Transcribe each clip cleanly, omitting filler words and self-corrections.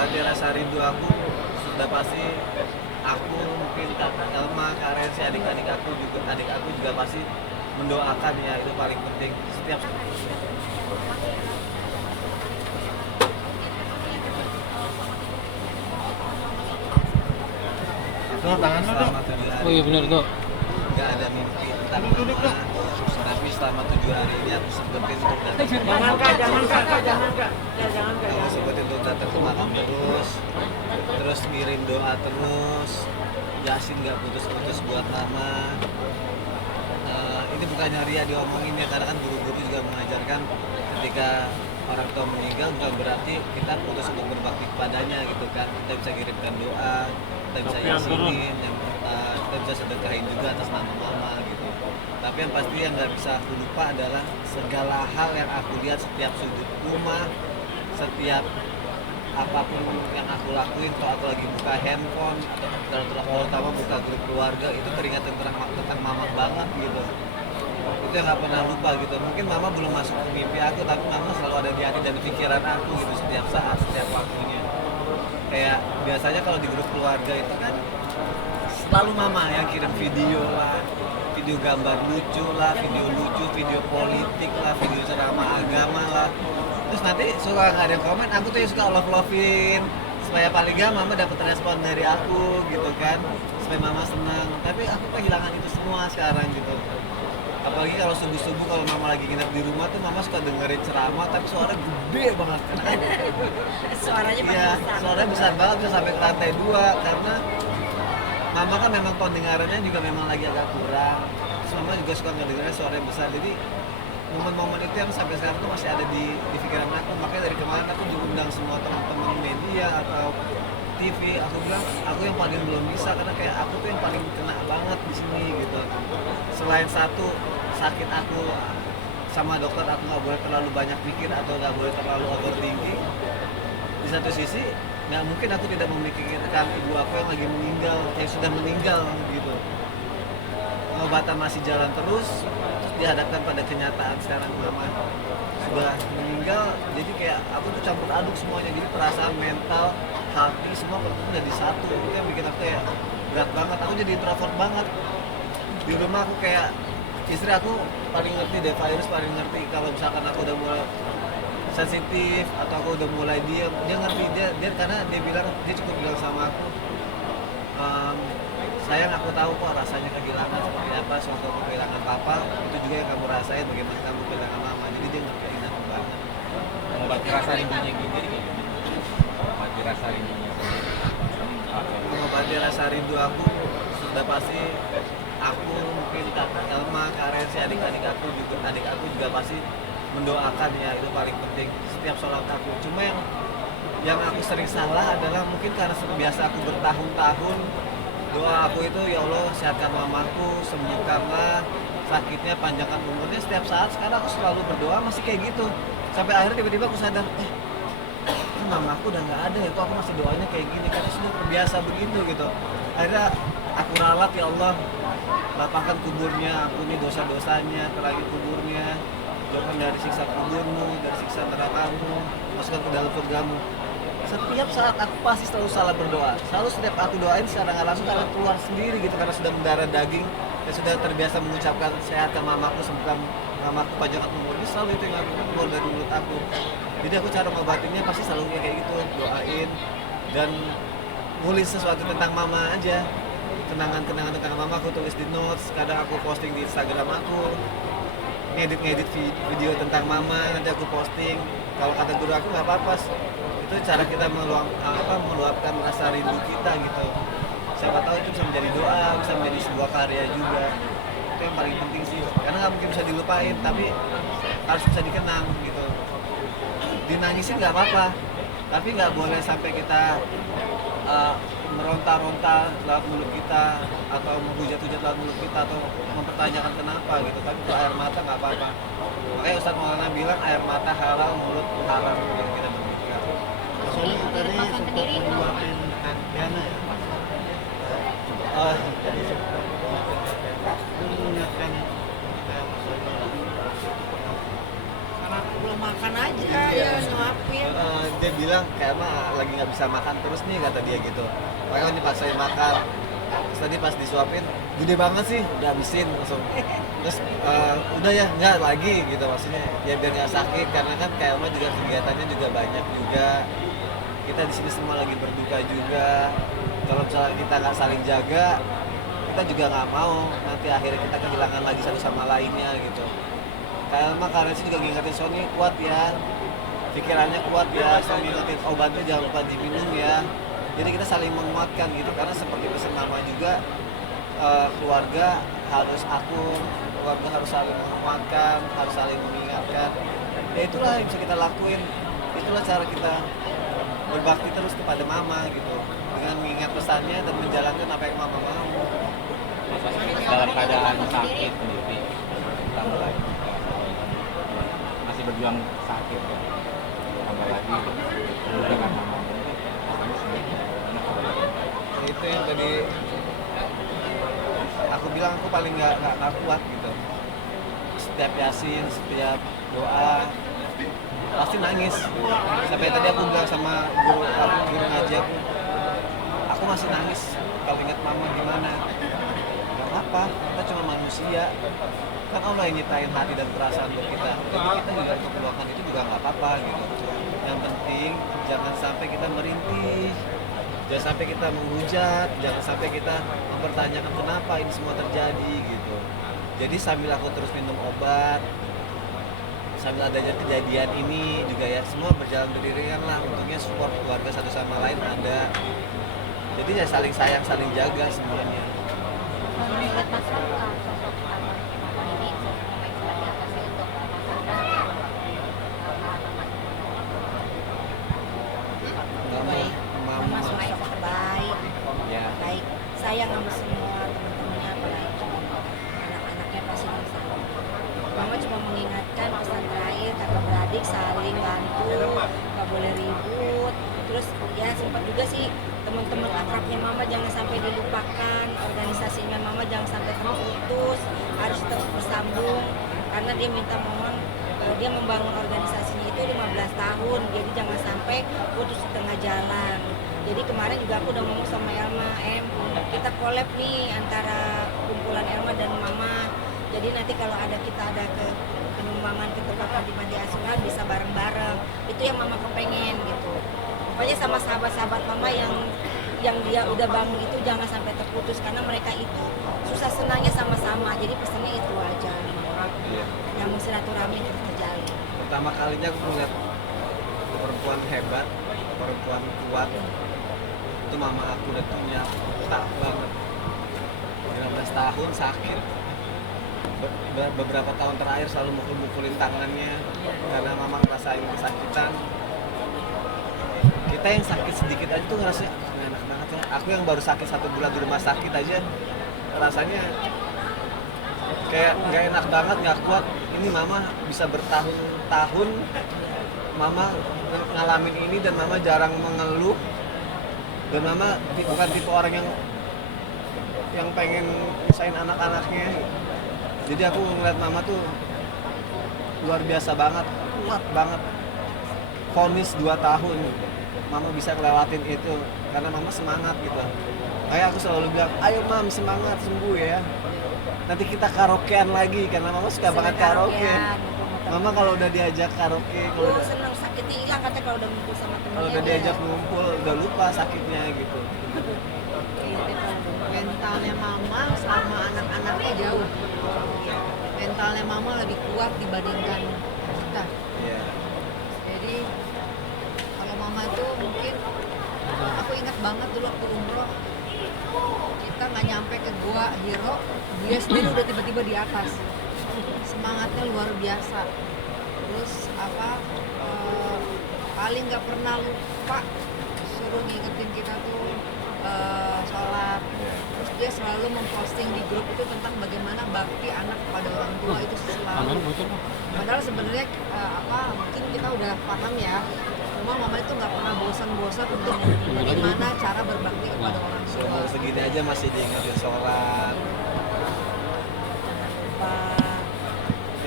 mengobati rasa rindu aku sudah pasti aku mungkin Kak Elma, Kak Rensi, adik aku juga pasti mendoakan ya, itu paling penting setiap Tuh, tangan lu, Dok. selama 7 hari Oh iya benar tuh. nggak ada mimpi tentang mama, tapi selama 7 hari ini aku sempetin untuk datang ke makam aku sempetin untuk datang ke makam terus ngirim doa terus, Yasin nggak putus-putus buat mama. Ini bukannya ria diomongin ya, karena kan guru-guru juga mengajarkan ketika orang tua meninggal bukan berarti kita putus untuk berbakti kepadanya gitu kan. Kita bisa kirimkan doa, kita bisa yasinin, kita bisa sedekahin juga atas nama mama gitu. Tapi yang pasti yang nggak bisa aku lupa adalah segala hal yang aku lihat setiap sudut rumah, setiap apapun yang aku lakuin, kalau aku lagi buka handphone atau terutama buka grup keluarga, itu teringat tentang mama banget gitu. Itu yang nggak pernah lupa gitu. Mungkin mama belum masuk ke mimpi aku, tapi mama selalu ada di hati dan di pikiran aku gitu, setiap saat, setiap waktunya. Kayak biasanya kalau di grup keluarga itu kan selalu mama yang kirim video lah, video gambar lucu lah, video politik lah, video ceramah agama lah. Terus nanti suka nggak ada yang komen, aku tuh yang suka love-lovein supaya paling gak mama dapat respon dari aku gitu kan, supaya mama senang. Tapi aku kehilangan itu semua sekarang gitu. Apalagi kalau subuh-subuh kalau mama lagi nginep di rumah tuh mama suka dengerin ceramah tapi suara gede banget kan. Suaranya Iya, suaranya besar banget bisa sampai ke lantai 2 karena mama kan memang pendengarannya juga memang lagi agak kurang. Terus mama juga suka ngedengerin suaranya besar. Jadi momen-momen itu yang sampai sekarang tuh masih ada di pikiran aku. Makanya dari kemarin aku diundang semua teman-teman media atau TV, aku bilang aku yang paling belum bisa karena kayak aku tuh yang paling kena banget di sini gitu. Selain satu sakit aku sama dokter, aku nggak boleh terlalu banyak pikir atau nggak boleh terlalu overthinking. Di satu sisi nggak mungkin aku tidak memikirkan ibu aku yang lagi meninggal, yang sudah meninggal gitu. Pengobatan masih jalan terus dihadapkan pada kenyataan sekarang mama sudah meninggal, jadi kayak aku tuh campur aduk semuanya, jadi perasaan, mental, hati semua udah di satu. Itu yang bikin aku kayak berat banget, aku jadi introvert banget di rumah. Aku kayak istri aku paling ngerti deh, virus paling ngerti kalau misalkan aku udah mulai sensitif atau aku udah mulai diam, dia ngerti, dia karena dia cukup bilang sama aku, sayang aku tahu kok rasanya kehilangan seperti apa, suatu kehilangan papa itu juga yang kamu rasain, bagaimana kamu kehilangan mama. Jadi dia ngertiin aku banget. Mengobati rasa rindunya gini kayak gini. Mengobati rasa rindunya. Mengobati rasa rindu aku sudah pasti aku mungkin Kak Elma, Kak Rensi, adik aku juga pasti mendoakan ya, itu paling penting setiap sholat aku. Cuma yang aku sering salah adalah mungkin karena biasa aku bertahun-tahun doa aku itu, ya Allah sehatkan mamaku, sembuhkanlah sakitnya, panjangkan umurnya setiap saat. Sekarang aku selalu berdoa masih kayak gitu, sampai akhirnya tiba-tiba aku sadar, mamaku udah nggak ada ya, kok aku masih doanya kayak gini, karena sudah terbiasa begitu gitu. Akhirnya aku ralat, ya Allah lapangkan kuburnya, ampuni dosa-dosanya, terangi kuburnya, jauhkan dari siksa kuburmu, dari siksa nerakamu, masukkan ke dalam surgamu. Setiap saat aku pasti selalu salah berdoa, selalu setiap aku doain secara nggak langsung karena keluar sendiri gitu, karena sudah mendarah daging dan sudah terbiasa mengucapkan sehatkan mamaku, sembuhkan mamaku, panjangkan umurnya, selalu itu yang aku keluar dari mulut aku. Jadi aku cara ngobatinnya pasti selalu kayak gitu, doain dan nulis sesuatu tentang mama aja, kenangan-kenangan tentang mama aku tulis di notes, kadang aku posting di Instagram aku, ngedit video tentang mama, nanti aku posting. Kalau kata guru aku nggak apa-apa, itu cara kita meluapkan rasa rindu kita gitu. Siapa tahu itu bisa menjadi doa, bisa menjadi sebuah karya juga. Itu yang paling penting sih, karena nggak mungkin bisa dilupain, tapi harus bisa dikenang gitu. Dinangisin nggak apa-apa, tapi nggak boleh sampai kita meronta-ronta lewat mulut kita atau menghujat-hujat lewat mulut kita atau mempertanyakan kenapa gitu. Tapi kalau air mata nggak apa-apa. Makanya Ustadz Maulana bilang air mata halal, mulut haram gitu kita berpikir. Soalnya tadi sempat meluapin Diana ya. Tadi sempat mengingatkan kita masalah belum makan aja Iya. ya suapin. Dia bilang kayak mah lagi nggak bisa makan terus nih kata dia gitu. Makanya dipaksain makan. Terus tadi pas disuapin, gede banget sih, udah habisin langsung. Terus udah ya nggak lagi gitu maksudnya. Ya biar nggak sakit karena kan kayak mah juga kegiatannya juga banyak juga. Kita di sini semua lagi berduka juga. Kalau misalnya kita nggak saling jaga, kita juga nggak mau nanti akhirnya kita kehilangan lagi satu sama lainnya gitu. Kayak mah karena sih juga ngingetin Sony kuat ya, pikirannya kuat ya, Sony ngingetin obatnya jangan lupa diminum ya. Jadi kita saling menguatkan gitu karena seperti pesan mama juga keluarga harus akur, keluarga harus saling menguatkan, harus saling mengingatkan. Ya itulah yang bisa kita lakuin, itulah cara kita berbakti terus kepada mama gitu dengan mengingat pesannya dan menjalankan apa yang mama mau. Dalam keadaan sakit sendiri, tambah lagi masih berjuang sakit ya. Tambah lagi bukan karena Nah, itu yang tadi aku bilang aku paling nggak kuat gitu. Setiap yasin, setiap doa pasti nangis. Sampai tadi aku bilang sama guru ngaji aku masih nangis kalau ingat mama gimana. Gak apa, kita cuma manusia. Kan Allah yang nyiptain hati dan perasaan buat kita. Jadi kita juga untuk meluapkan itu juga nggak apa-apa gitu. Yang penting jangan sampai kita merintih, jangan sampai kita menghujat, jangan sampai kita mempertanyakan kenapa ini semua terjadi gitu. Jadi sambil aku terus minum obat, sambil adanya kejadian ini juga ya semua berjalan beriringan lah. Untungnya support keluarga satu sama lain ada. Jadi ya saling sayang, saling jaga semuanya. Menurut Mas Ram, sosok Mama ini sosok Mama yang seperti apa sih untuk Mas Ram dan Baik, mama Mama, sosok terbaik, ya. baik sayang sama semua teman-temannya, apalagi anak-anaknya pasti bisa. Mama cuma mengingatkan pesan terakhir kakak beradik saling bantu, nggak boleh ribut. Terus ya sempat juga sih teman-teman akrabnya mama jangan sampai dilupakan, organisasinya mama jangan sampai terputus, harus terus bersambung karena dia minta mohon dia membangun organisasinya itu 15 tahun, jadi jangan sampai putus di tengah jalan. Jadi kemarin juga aku udah ngomong sama Elma, kita collab nih antara kumpulan Elma dan mama. Jadi nanti kalau kita ada penyumbangan ke tempat panti asuhan bisa bareng-bareng. Itu yang mama kepengen gitu. Pokoknya sama sahabat-sahabat mama yang dia udah bangun itu jangan sampai terputus karena mereka itu susah senangnya sama-sama. Jadi pesannya itu aja. Iya. Yang silaturahmi terus terjalin. Pertama kalinya aku melihat perempuan hebat, perempuan kuat. Itu mama aku dan punya tak banget. 15 tahun sakit. Beberapa tahun terakhir selalu mukul-mukulin tangannya karena mama ngerasain kesakitan. Kita yang sakit sedikit aja tuh ngerasa enak banget ya. Aku yang baru sakit 1 bulan di rumah sakit aja rasanya kayak nggak enak banget, nggak kuat. Ini mama bisa bertahun-tahun mama ngalamin ini dan mama jarang mengeluh. Dan mama bukan tipe orang yang pengen pisahin anak-anaknya. Jadi aku ngeliat mama tuh luar biasa banget, kuat banget. Vonis 2 tahun, mama bisa ngelewatin itu karena mama semangat gitu. Kayak aku selalu bilang, ayo mam semangat, sembuh ya. Nanti kita karaokean lagi karena mama suka banget karaoke. Mama kalau udah diajak karaoke, kalau udah, senang sakitnya hilang katanya kalau udah ngumpul sama temennya. kalau udah diajak ngumpul udah lupa sakitnya gitu. Mentalnya mama sama anak-anaknya jauh. Mentalnya mama lebih kuat dibandingkan kita. Iya. Jadi kalau mama itu mungkin aku ingat banget dulu waktu umroh kita nggak nyampe ke gua Hiro, dia sendiri udah tiba-tiba di atas. Semangatnya luar biasa. Terus paling nggak pernah lupa suruh ngingetin kita tuh sholat. Terus dia selalu memposting di grup itu tentang bagaimana bakti anak kepada orang tua itu selalu. Padahal sebenarnya mungkin kita udah paham ya. Cuma mama itu nggak pernah bosan-bosan untuk bagaimana cara berbakti kepada orang tua. Umur segini aja masih diingetin sholat. Lupa. Ya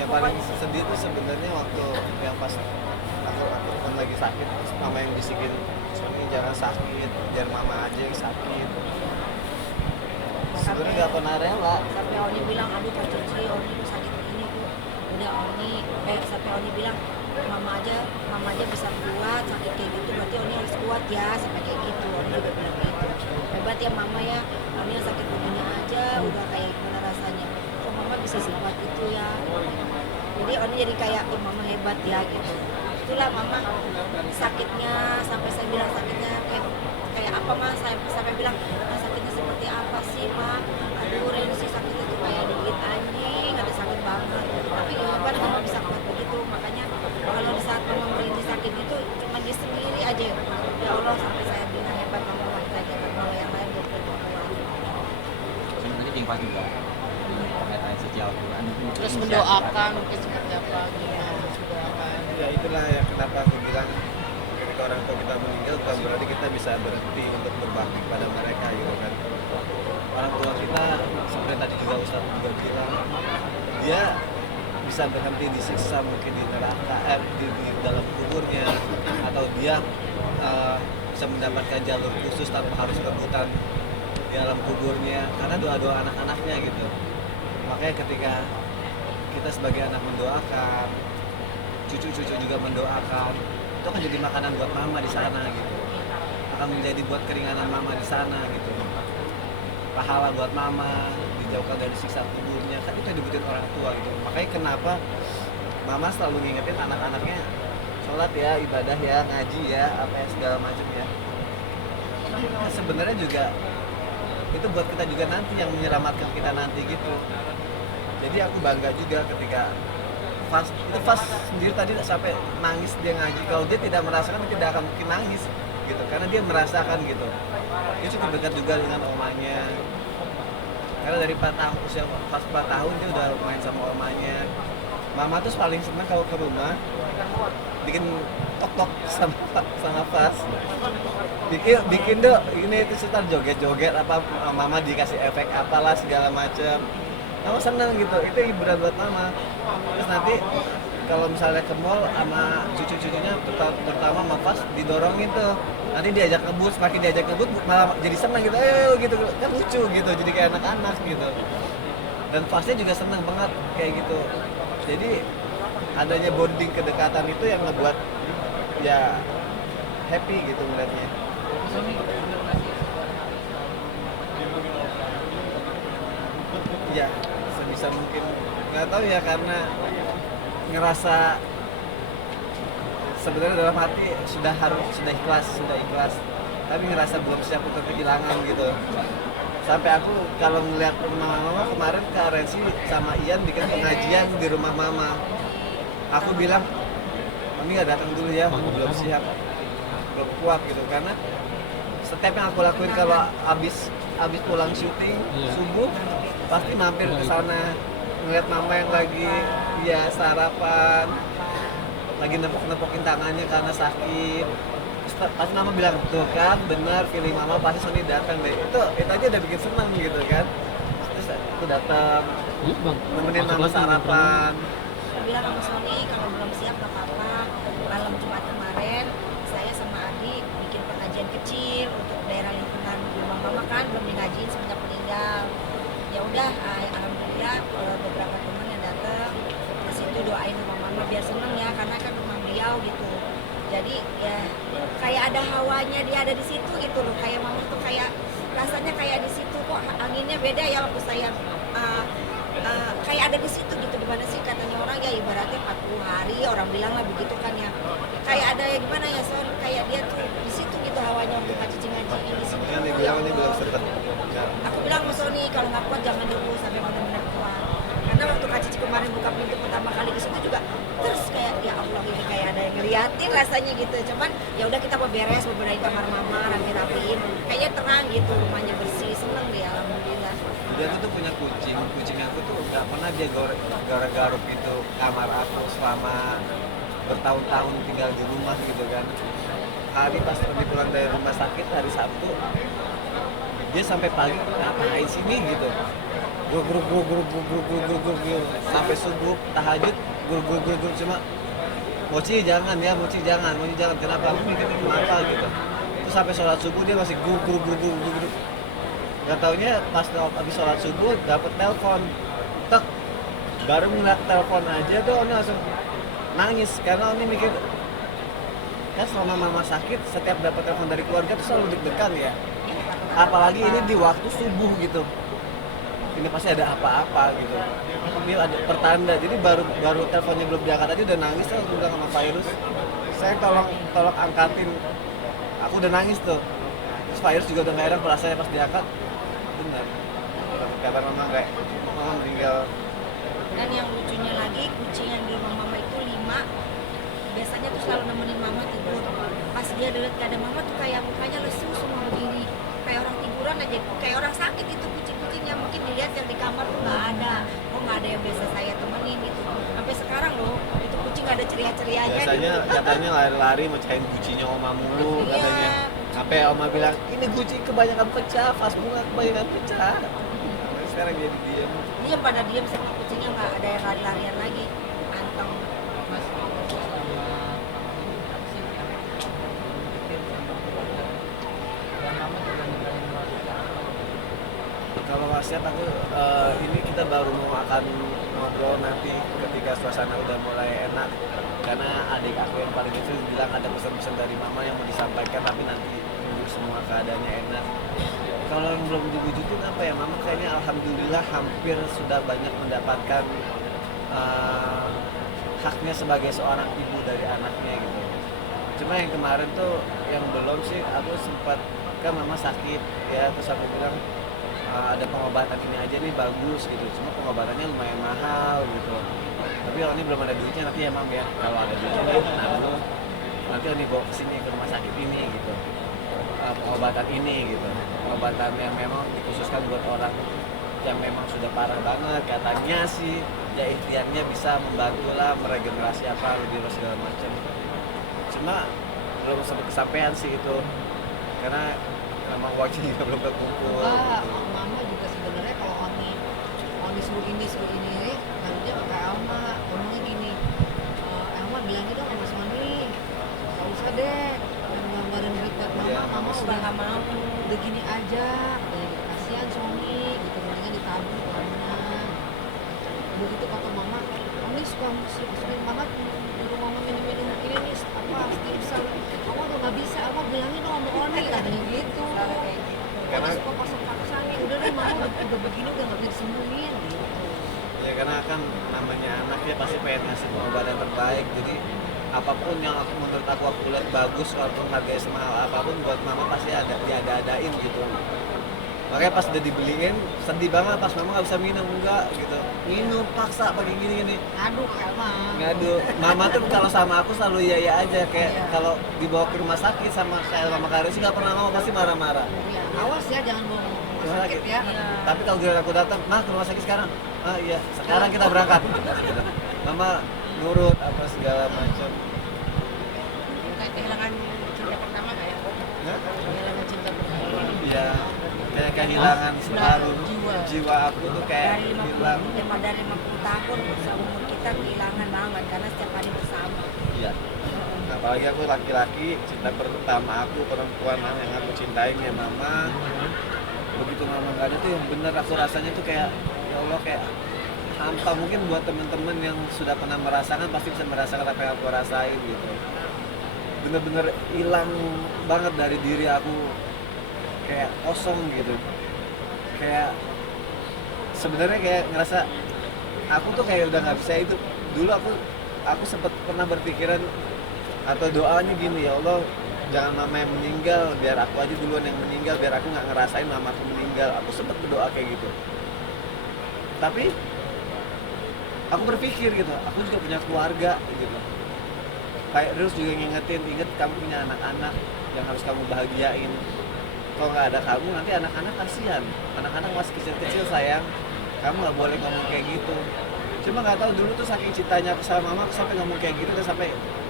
yang paling sedih tuh sebenarnya waktu yang pas aku kan lagi sakit, terus mama yang bisikin, Sony jangan sakit, biar mama aja yang sakit. Sebenarnya nggak pernah rela. Sampai Oni bilang, aduh Kak Cici, Oni tuh sakit begini tuh. Udah sampai Oni bilang, mama aja bisa kuat sakit kayak gitu, berarti Oni harus kuat ya, sampai kayak gitu. Oni juga bilang gitu. Hebat ya mama ya, Oni yang sakit begini aja udah kayak gimana rasanya. Oh mama bisa sekuat itu ya. Jadi Oni jadi kayak, oh mama hebat ya gitu. Itulah mama sakitnya, sampai saya bilang sakitnya kayak apa mas, saya sampai bilang sakitnya seperti apa sih ma, aduh Rensi sakitnya tuh kayak digigit anjing, ada sakit banget, tapi hebat mama bisa kuat begitu. Makanya kalau di saat mama merintih sakit itu cuma dia sendiri aja, ya Allah sampai saya bilang hebat mama waktu aja, kalau yang lain belum tentu kuat. Sebenarnya jengpat juga pernyataan sosial Quran. Terus mendoakan mungkin seperti apa gimana mendoakan. Ya itulah ya kenapa aku bilang ketika orang tua kita meninggal bukan berarti kita bisa berhenti untuk berbakti pada mereka gitu kan. Orang tua kita seperti tadi juga Ustadz juga bilang, dia bisa berhenti disiksa mungkin di neraka, di dalam kuburnya, atau dia bisa mendapatkan jalur khusus tanpa harus rebutan di alam kuburnya karena doa-doa anak-anaknya gitu. Makanya ketika kita sebagai anak mendoakan, cucu-cucu juga mendoakan, itu akan jadi makanan buat mama di sana gitu, akan menjadi buat keringanan mama di sana gitu, pahala buat mama, dijauhkan dari siksa kuburnya, kan itu yang dibutuhin orang tua gitu. Makanya kenapa mama selalu ngingetin anak-anaknya sholat ya, ibadah ya, ngaji ya, apa ya segala macam ya. Nah, sebenarnya juga itu buat kita juga nanti, yang menyelamatkan kita nanti gitu. Jadi aku bangga juga ketika Fas sendiri tadi sampai nangis dia ngaji. Kalau dia tidak merasakan, dia tidak akan mungkin nangis gitu, karena dia merasakan gitu. Dia cukup dekat juga dengan omanya, karena dari 4 tahun, usia pas 4 tahun dia udah main sama omanya. Mama tuh paling senang kalau ke rumah bikin tok sama Fas, bikin dong ini itu setar joget-joget apa, mama dikasih efek apalah segala macam. Mama seneng gitu, itu hiburan buat mama. Terus nanti kalau misalnya ke mall sama cucu-cucunya, terutama sama Fas, didorongin tuh, nanti diajak ngebut, semakin diajak ngebut malah jadi seneng gitu, gitu kan, lucu gitu, jadi kayak anak-anak gitu. Dan Fasnya juga seneng banget kayak gitu. Jadi adanya bonding, kedekatan itu yang ngebuat ya happy gitu ngeliatnya. Ya sebisa mungkin, nggak tahu ya, karena ngerasa sebenarnya dalam hati sudah ikhlas, tapi ngerasa belum siap untuk kehilangan gitu. Sampai aku kalau ngeliat rumah mama kemarin, Kak Rensi sama Ian bikin pengajian di rumah mama, aku bilang mami nggak datang dulu ya, belum siap, belum kuat gitu. Karena setiap yang aku lakuin kalau abis pulang syuting subuh pasti mampir ke sana, ngeliat mama yang lagi ya sarapan, lagi nepok-nepokin tangannya karena sakit. Pasti mama bilang, tuh kan benar, feeling mama pasti Sony datang deh. Itu aja udah bikin senang gitu kan. Terus aku datang nemenin mama sarapan. Saya bilang sama Sony, kalau belum siap gak apa-apa. Malam Jumat kemarin saya sama Adi bikin pengajian kecil untuk daerah lingkungan rumah mama, kan belum ngajiin semenjak meninggal. Ya udah, alhamdulillah beberapa teman yang datang ke situ doain rumah mama biar seneng ya, karena kan rumah beliau gitu. Jadi ya kayak ada hawanya, dia ada di situ gitu loh, kayak mama tuh kayak rasanya kayak di situ kok, anginnya beda ya waktu saya kayak ada di situ gitu. Dimana sih katanya orang ya ibaratnya 40 hari orang bilang lah begitu kan ya, kayak ada ya gimana ya Son, kayak dia tuh di situ gitu hawanya waktu Kak Cici ngaji di situ. Ini bilang ini belum sempet. Aku bilang sama Sony, kalau nggak kuat jangan dulu sampai benar-benar kuat. Karena waktu Kak Cici kemarin buka pintu pertama kali ke situ juga, terus kayak ya Allah ini kayak ada yang ngeliatin rasanya gitu. Cuman ya udah kita beberes, beberesin kamar mama, rapi-rapiin, kayaknya terang gitu, rumahnya bersih, seneng deh alhamdulillah. Dia tuh punya kucing aku tuh nggak pernah dia garuk-garuk gitu kamar aku selama bertahun-tahun tinggal di rumah gitu kan. Hari pas pergi pulang dari rumah sakit hari Sabtu, dia sampai pagi ngapain sini gitu. gur sampai subuh tahajud gur cuma mochi jangan ya mochi jangan kenapa aku mikir kenapa gitu terus sampai sholat subuh dia masih gur nggak taunya pas habis sholat subuh dapet telepon tek baru ngeliat telepon aja tuh Oni langsung nangis karena Oni mikir kan selama mama sakit setiap dapat telepon dari keluarga tuh selalu deg-degan ya apalagi ini di waktu subuh gitu ini pasti ada apa-apa gitu ini ada pertanda jadi baru teleponnya belum diangkat aja udah nangis tuh udah sama Virus saya tolong angkatin aku udah nangis tuh terus Virus juga udah nggak enak perasaannya pas diangkat benar kata mama kayak mama meninggal. Dan yang lucunya lagi, kucing yang di rumah mama itu 5 biasanya tuh selalu nemenin mama tidur. Pas dia lihat gak ada mama tuh kayak mukanya lesu semua diri kayak orang tiduran aja, kayak orang sakit itu kucing-kucingnya. Mungkin dilihat yang di kamar tuh nggak ada, nggak ada yang biasa saya temenin gitu. Sampai sekarang loh, itu kucing gak ada ceria-cerianya Biasanya gitu. katanya lari-lari mecahin gucinya oma mulu Iya. katanya. Sampai oma bilang, ini guci kebanyakan pecah, vas bunga kebanyakan pecah. Sekarang jadi diem. Dia pada diam sama kucingnya, nggak ada yang lari-larian lagi. Anteng. Kalau wasiat aku ini kita baru mau akan ngobrol nanti ketika suasana udah mulai enak karena adik aku yang paling kecil bilang ada pesan-pesan dari mama yang mau disampaikan tapi nanti nunggu semua keadaannya enak. Kalau yang belum diwujudin apa ya mama kayaknya alhamdulillah hampir sudah banyak mendapatkan haknya sebagai seorang ibu dari anaknya gitu. Cuma yang kemarin tuh yang belum sih aku sempat kan mama sakit ya terus aku bilang ada pengobatan ini aja nih bagus gitu cuma pengobatannya lumayan mahal gitu tapi kalau ini belum ada duitnya nanti ya mam ya kalau ada duitnya nanti ini bawa kesini ke rumah sakit ini gitu pengobatan ini gitu pengobatan yang memang dikhususkan buat orang yang memang sudah parah banget katanya sih ya ikhtiarnya bisa membantu lah meregenerasi apa lebih segala macam cuma belum sampai kesampaian sih itu karena memang waktunya juga belum terkumpul Mama juga sebenarnya kalau Oni suruh ini harusnya pakai Alma ngomongnya gini Alma bilangin dong sama Sony gak usah deh ngeluarin duit buat mama Iya, mama Sudah udah nggak mau. udah gini aja katanya gitu. Kasihan Sony gitu mendingan ditabung uangnya begitu kata mama Oni suka sering banget nyuruh mama minum ini nih apa stimsel Alma udah gak bisa Alma bilangin dong sama Oni katanya gitu Karena- Oni suka paksa nih udah deh mama udah begini udah gak bisa disembuhin gitu ya karena kan namanya anak ya pasti pengen ngasih pengobatan terbaik jadi apapun yang menurut aku lihat bagus walaupun harganya semahal apapun buat mama pasti ada diada-adain gitu makanya pas udah dibeliin sedih banget pas mama nggak bisa minum enggak gitu minum paksa pakai gini aduh Alma ngadu mama tuh kalau sama aku selalu iya aja kayak Iya. kalau dibawa ke rumah sakit sama kayak sama Karin sih nggak pernah mau pasti marah-marah ya, awas ya jangan bawa ke rumah Rumah sakit sakit. ya Iya. tapi kalau giliran aku datang mah ke rumah sakit sekarang ah iya sekarang kita berangkat mama nurut apa segala macam Kayak kehilangan cinta pertama kayak Hah? kehilangan cinta pertama. Iya, kayak kehilangan separuh jiwa aku tuh kayak Dari hilang. 50 tahun seumur kita kehilangan banget karena setiap hari bersama. Iya. Apalagi aku laki-laki, cinta pertama aku perempuan yang aku cintain ya mama. Begitu mama nggak ada tuh yang bener aku rasanya tuh kayak ya Allah kayak hampa mungkin buat temen-temen yang sudah pernah merasakan pasti bisa merasakan apa yang aku rasain gitu. Bener-bener hilang banget dari diri aku kayak kosong gitu kayak sebenarnya kayak ngerasa aku tuh kayak udah nggak bisa hidup dulu aku sempet pernah berpikiran atau doanya gini ya Allah jangan mama yang meninggal biar aku aja duluan yang meninggal biar aku nggak ngerasain mama aku meninggal aku sempet berdoa kayak gitu tapi aku berpikir gitu aku juga punya keluarga gitu kayak terus juga inget kamu punya anak-anak yang harus kamu bahagiain kalau nggak ada kamu nanti anak-anak kasihan anak-anak masih kecil-kecil sayang kamu nggak boleh ngomong kayak gitu cuma nggak tahu dulu tuh saking cintanya aku sama mama aku sampai ngomong kayak gitu dan sampai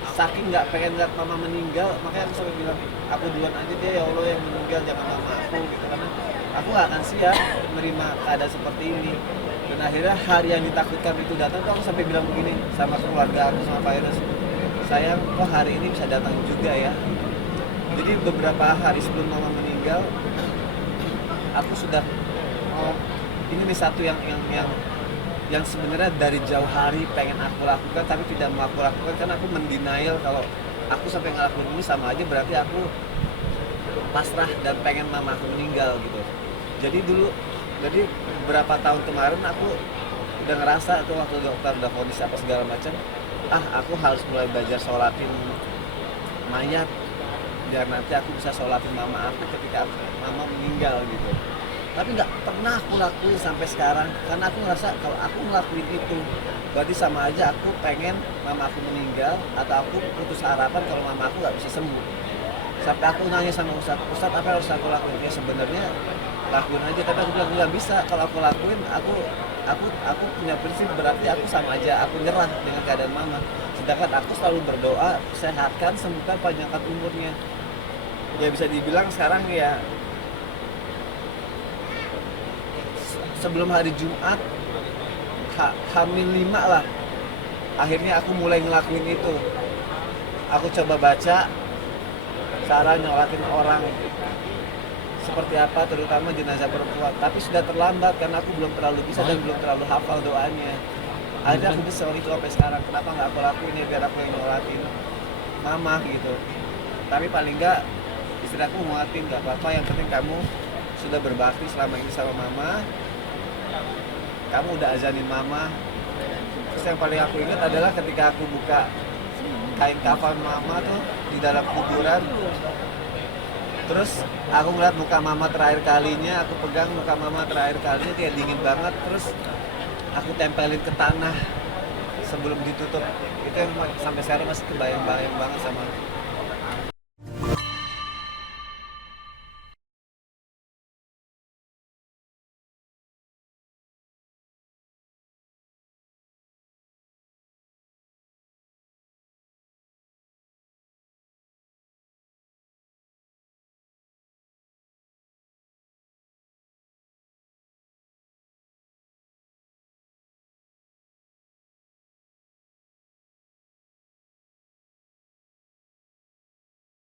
saking nggak pengen lihat mama meninggal, makanya aku sampai bilang aku duluan aja deh ya Allah yang meninggal, jangan mama aku gitu, karena aku nggak akan siap menerima keadaan seperti ini. Dan akhirnya hari yang ditakutkan itu datang tuh aku sampai bilang begini sama keluarga aku, sama Virus, sayang kok hari ini bisa datang juga ya. Jadi beberapa hari sebelum mama meninggal aku sudah ini nih satu yang sebenarnya dari jauh hari pengen aku lakukan tapi tidak mau aku lakukan karena aku mendenial kalau aku sampai ngelakuin ini sama aja berarti aku pasrah dan pengen mama aku meninggal gitu. Jadi beberapa tahun kemarin aku udah ngerasa tuh waktu dokter udah kondisi apa segala macam, aku harus mulai belajar sholatin mayat biar nanti aku bisa sholatin mama aku ketika mama meninggal gitu. Tapi nggak pernah aku lakuin sampai sekarang karena aku ngerasa kalau aku ngelakuin itu berarti sama aja aku pengen mama aku meninggal atau aku putus harapan kalau mama aku nggak bisa sembuh. Sampai aku nanya sama Ustadz apa harus aku lakuin? Ya sebenarnya lakuin aja, tapi aku bilang nggak bisa. Kalau aku lakuin aku punya prinsip berarti aku sama aja aku nyerah dengan keadaan mama. Sedangkan aku selalu berdoa sehatkan, sembuhkan, panjangkan umurnya. Ya bisa dibilang sekarang ya sebelum hari Jumat H-5 lah akhirnya aku mulai ngelakuin itu. Aku coba baca cara nyolatin orang seperti apa, terutama jenazah perempuan, tapi sudah terlambat karena aku belum terlalu bisa dan belum terlalu hafal doanya. Akhirnya aku bisa itu sampai sekarang, kenapa nggak aku lakuin ya biar aku yang nyolatin mama gitu. Tapi paling nggak istri aku nguatin, nggak apa-apa, yang penting kamu sudah berbakti selama ini sama mama, kamu udah azanin mama. Terus yang paling aku ingat adalah ketika aku buka kain kafan mama tuh di dalam kuburan, terus aku ngeliat muka mama terakhir kalinya, aku pegang muka mama terakhir kalinya kayak dingin banget, terus aku tempelin ke tanah sebelum ditutup. Itu yang sampai sekarang masih kebayang-bayang banget sama